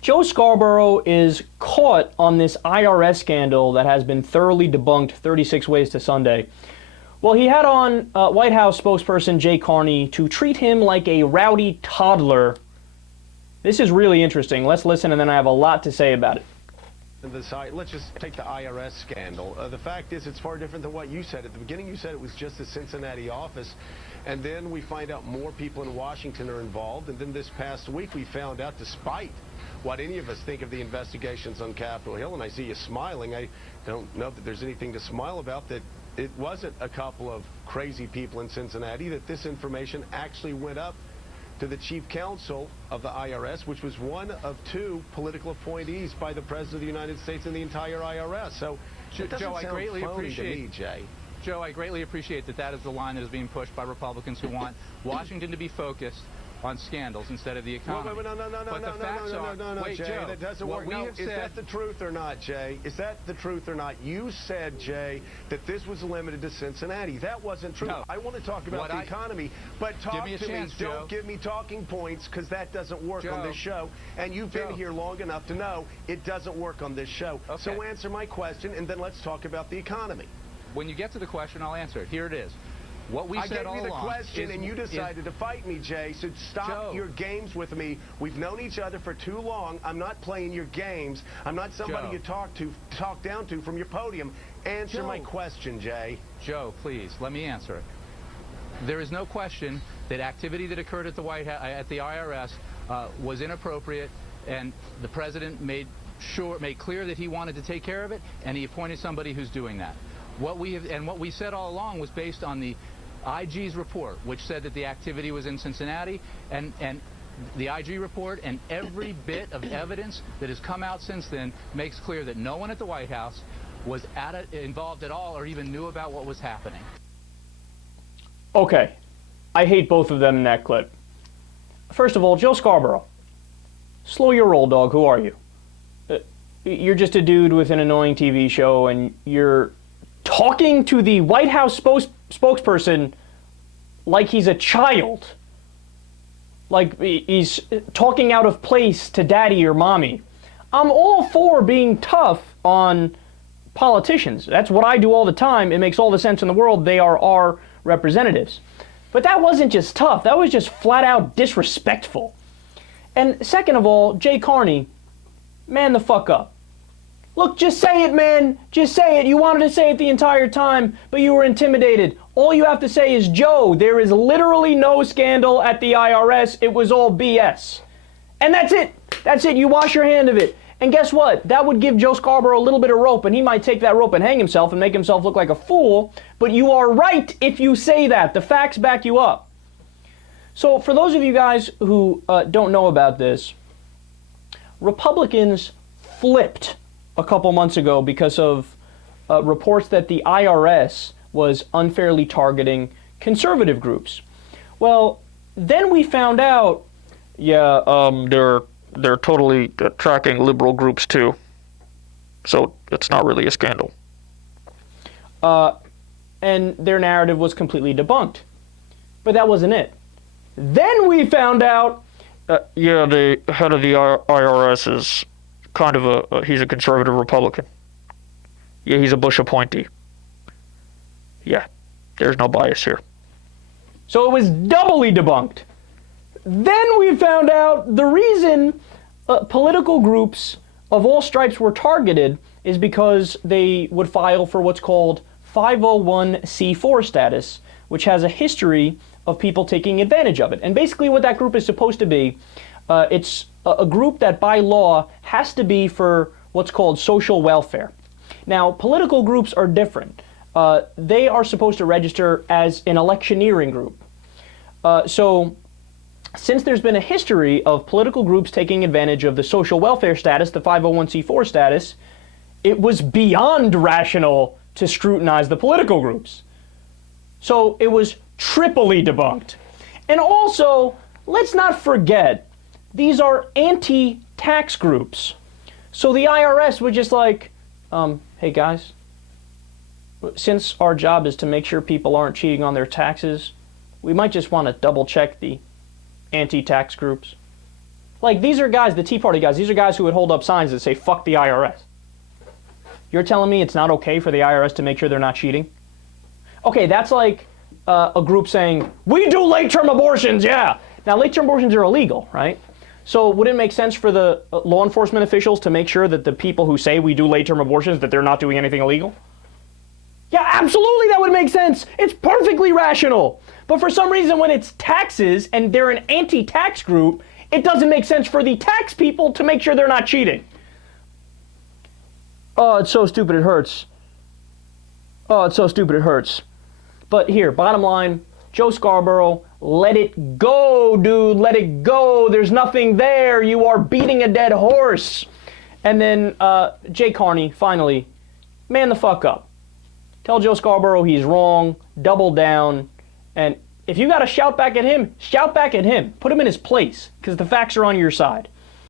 Joe Scarborough is caught on this IRS scandal that has been thoroughly debunked 36 ways to Sunday. Well, he had on White House spokesperson Jay Carney to treat him like a rowdy toddler. This is really interesting. Let's listen, and then I have a lot to say about it. Let's just take the IRS scandal. The fact is, it's far different than what you said. At the beginning, you said it was just the Cincinnati office, and then we find out more people in Washington are involved, and then this past week we found out, despite what any of us think of the investigations on Capitol Hill, and I see you smiling, I don't know that there's anything to smile about, that it wasn't a couple of crazy people in Cincinnati, that this information actually went up to the chief counsel of the IRS, which was one of two political appointees by the President of the United States and the entire IRS. So, Joe, I greatly appreciate me, Jay. Joe, I greatly appreciate that is the line that is being pushed by Republicans who want Washington to be focused on scandals instead of the economy. Wait, no, Jay, Joe, that doesn't work. No, is that the truth or not, Jay? Is that the truth or not? You said, Jay, that this was limited to Cincinnati. That wasn't true. No. I want to talk about the economy, but talk to me. Don't give me talking points, because that doesn't work on this show. And you've been here long enough to know it doesn't work on this show. Okay. So answer my question, and then let's talk about the economy. When you get to the question, I'll answer it. Here it is. What we said all along. I gave you the question, and you decided to fight me, Jay. So stop your games with me. We've known each other for too long. I'm not playing your games. I'm not somebody you talk down to from your podium. Answer my question, Jay. Joe, please, let me answer it. There is no question that activity that occurred at the White House, at the IRS, was inappropriate, and the president made clear that he wanted to take care of it, and he appointed somebody who's doing that. What we said all along was based on the IG's report, which said that the activity was in Cincinnati, and the IG report and every bit of evidence that has come out since then makes clear that no one at the White House was involved at all or even knew about what was happening. Okay, I hate both of them in that clip. First of all, Joe Scarborough, slow your roll, dog. Who are you? You're just a dude with an annoying TV show, and you're talking to the White House spokesperson like he's a child. Like he's talking out of place to daddy or mommy. I'm all for being tough on politicians. That's what I do all the time. It makes all the sense in the world. They are our representatives. But that wasn't just tough. That was just flat out disrespectful. And second of all, Jay Carney, man the fuck up. Look, just say it, man. Just say it. You wanted to say it the entire time, but you were intimidated. All you have to say is, Joe, there is literally no scandal at the IRS. It was all BS. And that's it. That's it. You wash your hand of it. And guess what? That would give Joe Scarborough a little bit of rope, and he might take that rope and hang himself and make himself look like a fool. But you are right if you say that. The facts back you up. So for those of you guys who don't know about this, Republicans flipped a couple months ago because of reports that the IRS was unfairly targeting conservative groups. Well, then we found out, they're totally tracking liberal groups too. So it's not really a scandal. And their narrative was completely debunked. But that wasn't it. Then we found out, the head of the IRS is kind of he's a conservative Republican. Yeah, he's a Bush appointee. Yeah, there's no bias here. So it was doubly debunked. Then we found out the reason political groups of all stripes were targeted is because they would file for what's called 501c4 status, which has a history of people taking advantage of it. And basically what that group is supposed to be, it's a group that by law has to be for what's called social welfare. Now, political groups are different. They are supposed to register as an electioneering group. So since there's been a history of political groups taking advantage of the social welfare status, the 501c4 status, it was beyond rational to scrutinize the political groups. So it was triply debunked. And also, let's not forget, these are anti-tax groups. So the IRS would just like, hey guys, since our job is to make sure people aren't cheating on their taxes, we might just want to double check the anti-tax groups. Like, these are guys, the Tea Party guys, these are guys who would hold up signs that say, fuck the IRS. You're telling me it's not okay for the IRS to make sure they're not cheating? Okay, that's like a group saying, we do late-term abortions, yeah. Now, late-term abortions are illegal, right? So would it make sense for the law enforcement officials to make sure that the people who say we do late-term abortions, that they're not doing anything illegal? Yeah, absolutely, that would make sense. It's perfectly rational. But for some reason, when it's taxes and they're an anti-tax group, it doesn't make sense for the tax people to make sure they're not cheating. Oh, it's so stupid it hurts. Oh, it's so stupid it hurts. But here, bottom line, Joe Scarborough, let it go, dude. Let it go. There's nothing there. You are beating a dead horse. And then Jay Carney, finally, man the fuck up. Tell Joe Scarborough he's wrong. Double down. And if you got to shout back at him, shout back at him. Put him in his place, because the facts are on your side.